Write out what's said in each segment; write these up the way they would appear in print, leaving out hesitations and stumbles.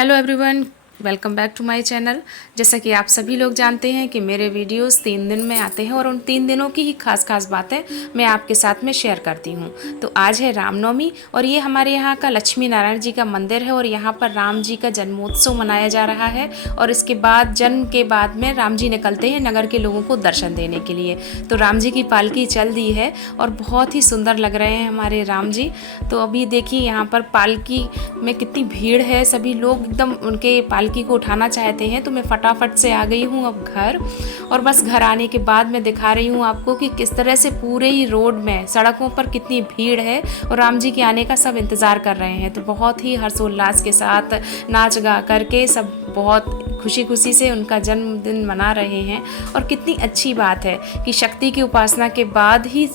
Hello everyone, welcome back to my channel. जैसा कि आप सभी लोग जानते हैं कि मेरे वीडियोस 3 दिन में आते हैं और उन 3 दिनों की ही खास बातें मैं आपके साथ में शेयर करती हूँ। तो आज है रामनवमी और ये हमारे यहाँ का लक्ष्मी नारायण जी का मंदिर है और यहाँ पर राम जी का जन्मोत्सव मनाया जा रहा है। और इसके बाद जन्म के बाद में राम जी निकलते हैं नगर के लोगों को दर्शन देने के लिए। तो राम जी की पालकी चल दी है और बहुत ही सुंदर लग रहे हैं हमारे राम जी। तो अभी देखिए यहाँ पर पालकी में कितनी भीड़ है, सभी लोग एकदम उनके पालकी को उठाना चाहते हैं। तो मैं फटाफट से आ गई हूँ अब घर, और बस घर आने के बाद मैं दिखा रही हूँ आपको कि किस तरह से पूरे ही रोड में सड़कों पर कितनी भीड़ है और राम जी के आने का सब इंतज़ार कर रहे हैं। तो बहुत ही हर्षोल्लास के साथ नाच गा करके सब बहुत खुशी खुशी से उनका जन्मदिन मना रहे हैं। और कितनी अच्छी बात है कि शक्ति की उपासना के बाद ही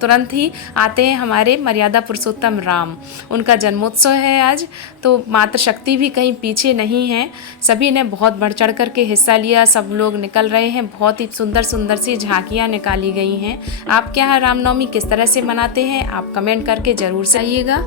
तुरंत ही आते हैं हमारे मर्यादा पुरुषोत्तम राम। उनका जन्मोत्सव है आज, तो मात्र शक्ति भी कहीं पीछे नहीं है। सभी ने बहुत बढ़ चढ़ कर के हिस्सा लिया, सब लोग निकल रहे हैं। बहुत ही सुंदर सुंदर सी झांकियाँ निकाली गई हैं। आपके यहाँ रामनवमी किस तरह से मनाते हैं आप कमेंट करके ज़रूर से आइएगा।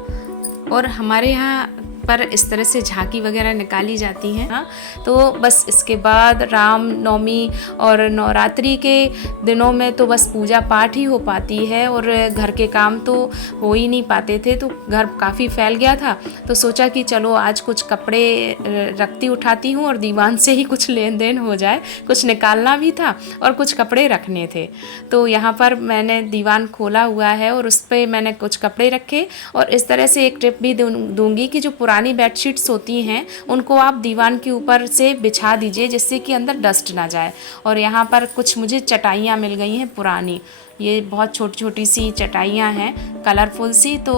और हमारे यहाँ पर इस तरह से झांकी वगैरह निकाली जाती हैं। हाँ, तो बस इसके बाद राम नवमी और नवरात्रि के दिनों में तो बस पूजा पाठ ही हो पाती है और घर के काम तो हो ही नहीं पाते थे। तो घर काफ़ी फैल गया था, तो सोचा कि चलो आज कुछ कपड़े रखती उठाती हूँ और दीवान से ही कुछ लेन देन हो जाए। कुछ निकालना भी था और कुछ कपड़े रखने थे। तो यहाँ पर मैंने दीवान खोला हुआ है और उस पर मैंने कुछ कपड़े रखे। और इस तरह से एक टिप भी दूंगी कि जो पुरानी बेडशीट्स होती हैं उनको आप दीवान के ऊपर से बिछा दीजिए, जिससे कि अंदर डस्ट ना जाए। और यहाँ पर कुछ मुझे चटाइयाँ मिल गई हैं पुरानी, ये बहुत छोटी छोटी सी चटाइयाँ हैं कलरफुल सी। तो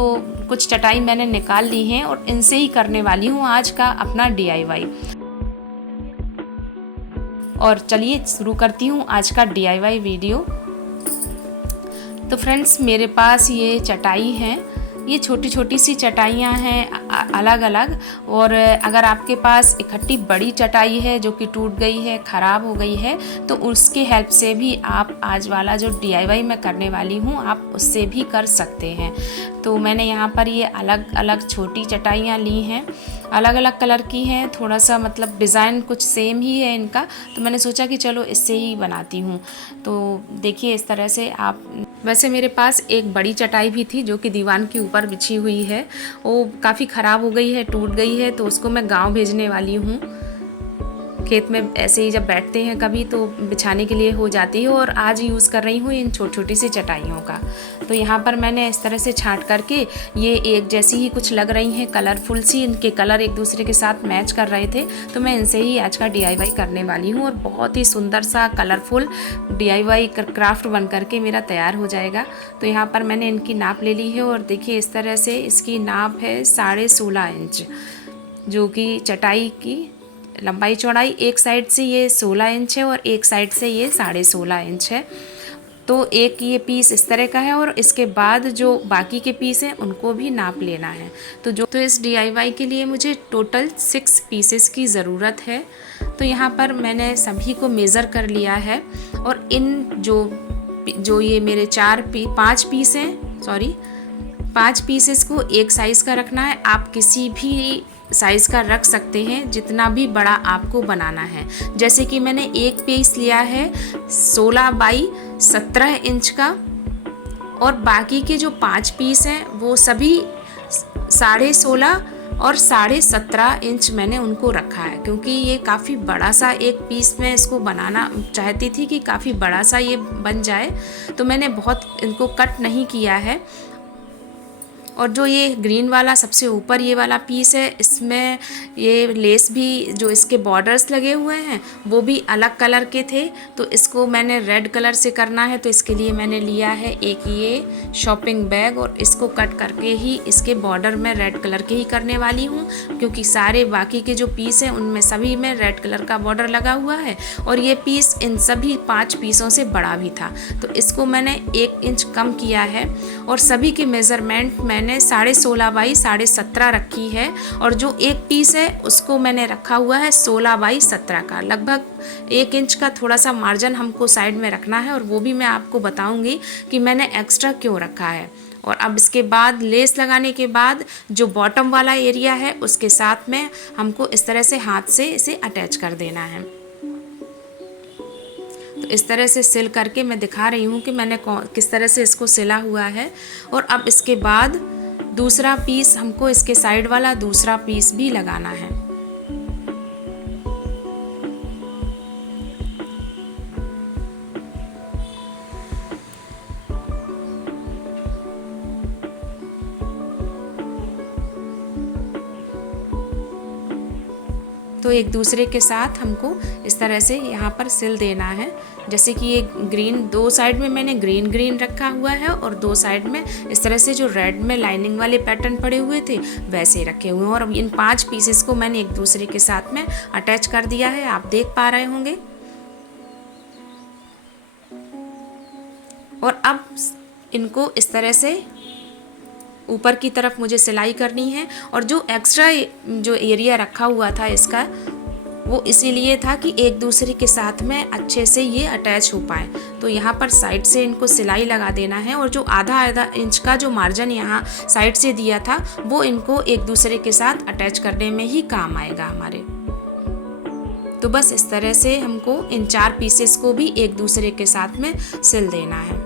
कुछ चटाई मैंने निकाल ली हैं और इनसे ही करने वाली हूँ आज का अपना DIY। और चलिए शुरू करती हूँ आज का DIY वीडियो। तो फ्रेंड्स, मेरे पास ये चटाई हैं, ये छोटी छोटी सी चटाइयाँ हैं अलग अलग। और अगर आपके पास इकट्ठी बड़ी चटाई है जो कि टूट गई है, ख़राब हो गई है, तो उसके हेल्प से भी आप आज वाला जो DIY मैं करने वाली हूँ आप उससे भी कर सकते हैं। तो मैंने यहाँ पर ये अलग अलग छोटी चटाइयाँ ली हैं, अलग अलग कलर की हैं, थोड़ा सा मतलब डिज़ाइन कुछ सेम ही है इनका। तो मैंने सोचा कि चलो इससे ही बनाती हूँ। तो देखिए इस तरह से आप, वैसे मेरे पास एक बड़ी चटाई भी थी जो कि दीवान के ऊपर बिछी हुई है, वो काफ़ी ख़राब हो गई है, टूट गई है। तो उसको मैं गांव भेजने वाली हूँ। खेत में ऐसे ही जब बैठते हैं कभी तो बिछाने के लिए हो जाती है। और आज यूज़ कर रही हूँ इन छोटी छोटी सी चटाइयों का। तो यहाँ पर मैंने इस तरह से छांट करके, ये एक जैसी ही कुछ लग रही हैं कलरफुल सी, इनके कलर एक दूसरे के साथ मैच कर रहे थे। तो मैं इनसे ही आज का DIY करने वाली हूँ और बहुत ही सुंदर सा कलरफुल DIY क्राफ्ट बन करके मेरा तैयार हो जाएगा। तो यहाँ पर मैंने इनकी नाप ले ली है और देखिए इस तरह से इसकी नाप है 16.5 इंच, जो कि चटाई की लंबाई चौड़ाई एक साइड से ये 16 इंच है और एक साइड से ये 16.5 इंच है। तो एक ये पीस इस तरह का है और इसके बाद जो बाकी के पीस हैं उनको भी नाप लेना है। तो इस DIY के लिए मुझे टोटल 6 पीसेस की ज़रूरत है। तो यहाँ पर मैंने सभी को मेज़र कर लिया है। और इन जो ये मेरे 5 पीस हैं, सॉरी 5 पीसेस को एक साइज़ का रखना है। आप किसी भी साइज़ का रख सकते हैं, जितना भी बड़ा आपको बनाना है। जैसे कि मैंने एक पीस लिया है 16 बाई 17 इंच का, और बाकी के जो 5 पीस हैं वो सभी 16.5 और 17.5 इंच मैंने उनको रखा है, क्योंकि ये काफ़ी बड़ा सा एक पीस मैं इसको बनाना चाहती थी कि काफ़ी बड़ा सा ये बन जाए। तो मैंने बहुत इनको कट नहीं किया है। और जो ये ग्रीन वाला सबसे ऊपर ये वाला पीस है, इसमें ये लेस भी, जो इसके बॉर्डर्स लगे हुए हैं वो भी अलग कलर के थे। तो इसको मैंने रेड कलर से करना है, तो इसके लिए मैंने लिया है एक ये शॉपिंग बैग और इसको कट करके ही इसके बॉर्डर में रेड कलर के ही करने वाली हूँ, क्योंकि सारे बाकी के जो पीस हैं उनमें सभी में रेड कलर का बॉर्डर लगा हुआ है। और ये पीस इन सभी 5 पीसों से बड़ा भी था, तो इसको मैंने 1 इंच कम किया है। और सभी की मेज़रमेंट मैंने 16.5 बाई 17.5 रखी है। और जो एक पीस है उसको मैंने रखा हुआ है 16 बाई 17 का। लगभग 1 इंच का थोड़ा सा मार्जिन हमको साइड में रखना है, और वो भी मैं आपको बताऊंगी कि मैंने एक्स्ट्रा क्यों रखा है। और अब इसके बाद लेस लगाने के बाद जो बॉटम वाला एरिया है उसके साथ में हमको इस तरह से हाथ से इसे अटैच कर देना है। तो इस तरह से सिल करके मैं दिखा रही हूँ कि मैंने किस तरह से इसको सिला हुआ है। और अब इसके बाद दूसरा पीस हमको इसके साइड वाला दूसरा पीस भी लगाना है। तो एक दूसरे के साथ हमको इस तरह से यहाँ पर सिल देना है। जैसे कि ये ग्रीन, दो साइड में मैंने ग्रीन ग्रीन रखा हुआ है और दो साइड में इस तरह से जो रेड में लाइनिंग वाले पैटर्न पड़े हुए थे वैसे रखे हुए हैं। और अब इन 5 पीसेस को मैंने एक दूसरे के साथ में अटैच कर दिया है, आप देख पा रहे होंगे। और अब इनको इस तरह से ऊपर की तरफ मुझे सिलाई करनी है। और जो एक्स्ट्रा जो एरिया रखा हुआ था इसका, वो इसीलिए था कि एक दूसरे के साथ में अच्छे से ये अटैच हो पाए। तो यहाँ पर साइड से इनको सिलाई लगा देना है और जो आधा इंच का जो मार्जिन यहाँ साइड से दिया था वो इनको एक दूसरे के साथ अटैच करने में ही काम आएगा हमारे। तो बस इस तरह से हमको इन 4 पीसेस को भी एक दूसरे के साथ में सिल देना है।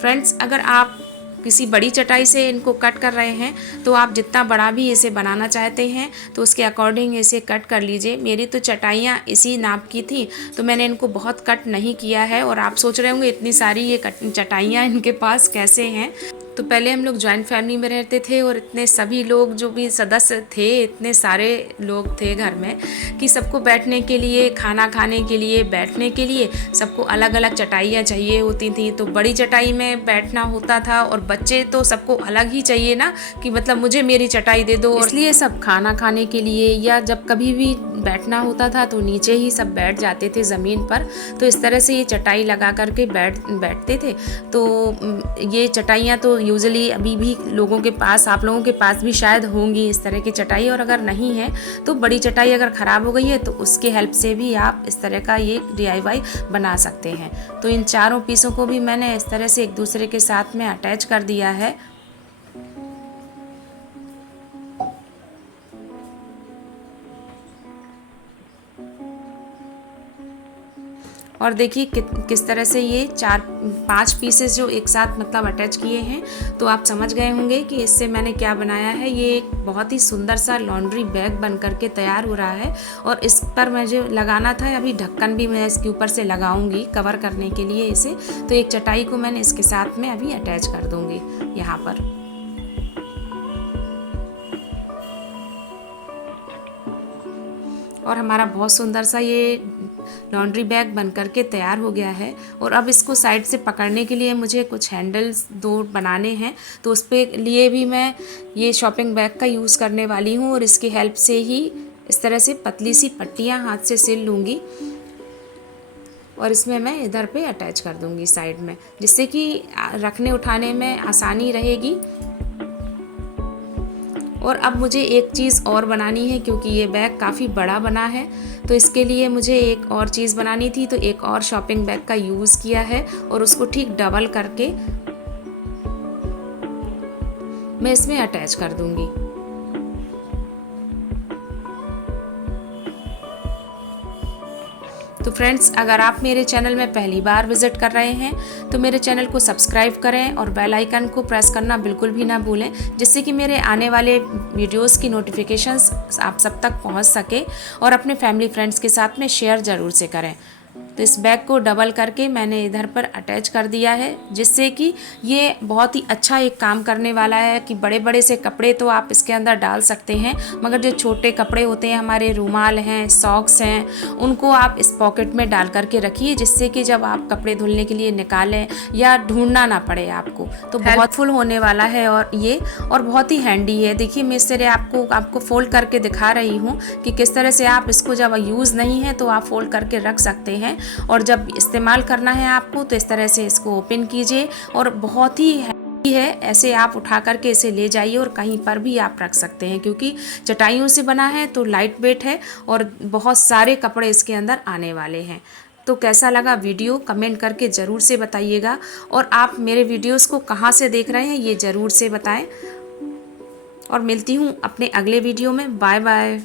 फ्रेंड्स, अगर आप किसी बड़ी चटाई से इनको कट कर रहे हैं तो आप जितना बड़ा भी इसे बनाना चाहते हैं तो उसके अकॉर्डिंग इसे कट कर लीजिए। मेरी तो चटाइयाँ इसी नाप की थी तो मैंने इनको बहुत कट नहीं किया है। और आप सोच रहे होंगे इतनी सारी ये चटाइयाँ इनके पास कैसे हैं। तो पहले हम लोग जॉइंट फैमिली में रहते थे और इतने सभी लोग जो भी सदस्य थे, इतने सारे लोग थे घर में कि सबको बैठने के लिए, खाना खाने के लिए, बैठने के लिए सबको अलग अलग चटाइयाँ चाहिए होती थी। तो बड़ी चटाई में बैठना होता था और बच्चे तो सबको अलग ही चाहिए ना, कि मतलब मुझे मेरी चटाई दे दो। इसलिए सब खाना खाने के लिए या जब कभी भी बैठना होता था तो नीचे ही सब बैठ जाते थे ज़मीन पर। तो इस तरह से ये चटाई लगा करके बैठते थे। तो ये चटाइयाँ तो यूजुअली अभी भी लोगों के पास, आप लोगों के पास भी शायद होंगी इस तरह की चटाई। और अगर नहीं है तो बड़ी चटाई अगर ख़राब हो गई है तो उसके हेल्प से भी आप इस तरह का ये DIY बना सकते हैं। तो इन चारों पीसों को भी मैंने इस तरह से एक दूसरे के साथ में अटैच कर दिया है। और देखिए किस तरह से ये 4-5 पीसेस जो एक साथ मतलब अटैच किए हैं। तो आप समझ गए होंगे कि इससे मैंने क्या बनाया है। ये एक बहुत ही सुंदर सा लॉन्ड्री बैग बन करके तैयार हो रहा है। और इस पर मुझे लगाना था, अभी ढक्कन भी मैं इसके ऊपर से लगाऊंगी कवर करने के लिए इसे। तो एक चटाई को मैंने इसके साथ में अभी अटैच कर दूंगी यहाँ पर। और हमारा बहुत सुंदर सा ये लॉन्ड्री बैग बन करके तैयार हो गया है। और अब इसको साइड से पकड़ने के लिए मुझे कुछ हैंडल्स 2 बनाने हैं। तो उस पे लिए भी मैं ये शॉपिंग बैग का यूज़ करने वाली हूँ। और इसकी हेल्प से ही इस तरह से पतली सी पट्टियाँ हाथ से सिल लूँगी और इसमें मैं इधर पे अटैच कर दूँगी साइड में, जिससे कि रखने उठाने में आसानी रहेगी। और अब मुझे एक चीज़ और बनानी है, क्योंकि ये बैग काफ़ी बड़ा बना है। तो इसके लिए मुझे एक और चीज़ बनानी थी। तो एक और शॉपिंग बैग का यूज़ किया है और उसको ठीक डबल करके मैं इसमें अटैच कर दूंगी। तो फ्रेंड्स, अगर आप मेरे चैनल में पहली बार विज़िट कर रहे हैं तो मेरे चैनल को सब्सक्राइब करें और बेल आइकन को प्रेस करना बिल्कुल भी ना भूलें, जिससे कि मेरे आने वाले वीडियोस की नोटिफिकेशंस आप सब तक पहुंच सके। और अपने फैमिली फ्रेंड्स के साथ में शेयर ज़रूर से करें। तो इस बैग को डबल करके मैंने इधर पर अटैच कर दिया है, जिससे कि ये बहुत ही अच्छा एक काम करने वाला है कि बड़े बड़े से कपड़े तो आप इसके अंदर डाल सकते हैं, मगर जो छोटे कपड़े होते हैं, हमारे रुमाल हैं, सॉक्स हैं, उनको आप इस पॉकेट में डाल करके रखिए, जिससे कि जब आप कपड़े धुलने के लिए निकालें या ढूंढना ना पड़े आपको। तो हेल्पफुल होने वाला है और ये और बहुत ही हैंडी है। देखिए मैं इस तरह आपको फोल्ड करके दिखा रही हूँ कि किस तरह से आप इसको जब यूज़ नहीं है तो आप फोल्ड करके रख सकते हैं। और जब इस्तेमाल करना है आपको तो इस तरह से इसको ओपन कीजिए। और बहुत ही है, ऐसे आप उठा करके इसे ले जाइए और कहीं पर भी आप रख सकते हैं, क्योंकि चटाइयों से बना है तो लाइट वेट है और बहुत सारे कपड़े इसके अंदर आने वाले हैं। तो कैसा लगा वीडियो कमेंट करके ज़रूर से बताइएगा, और आप मेरे वीडियोस को कहाँ से देख रहे हैं ये ज़रूर से बताएं। और मिलती हूँ अपने अगले वीडियो में। Bye bye.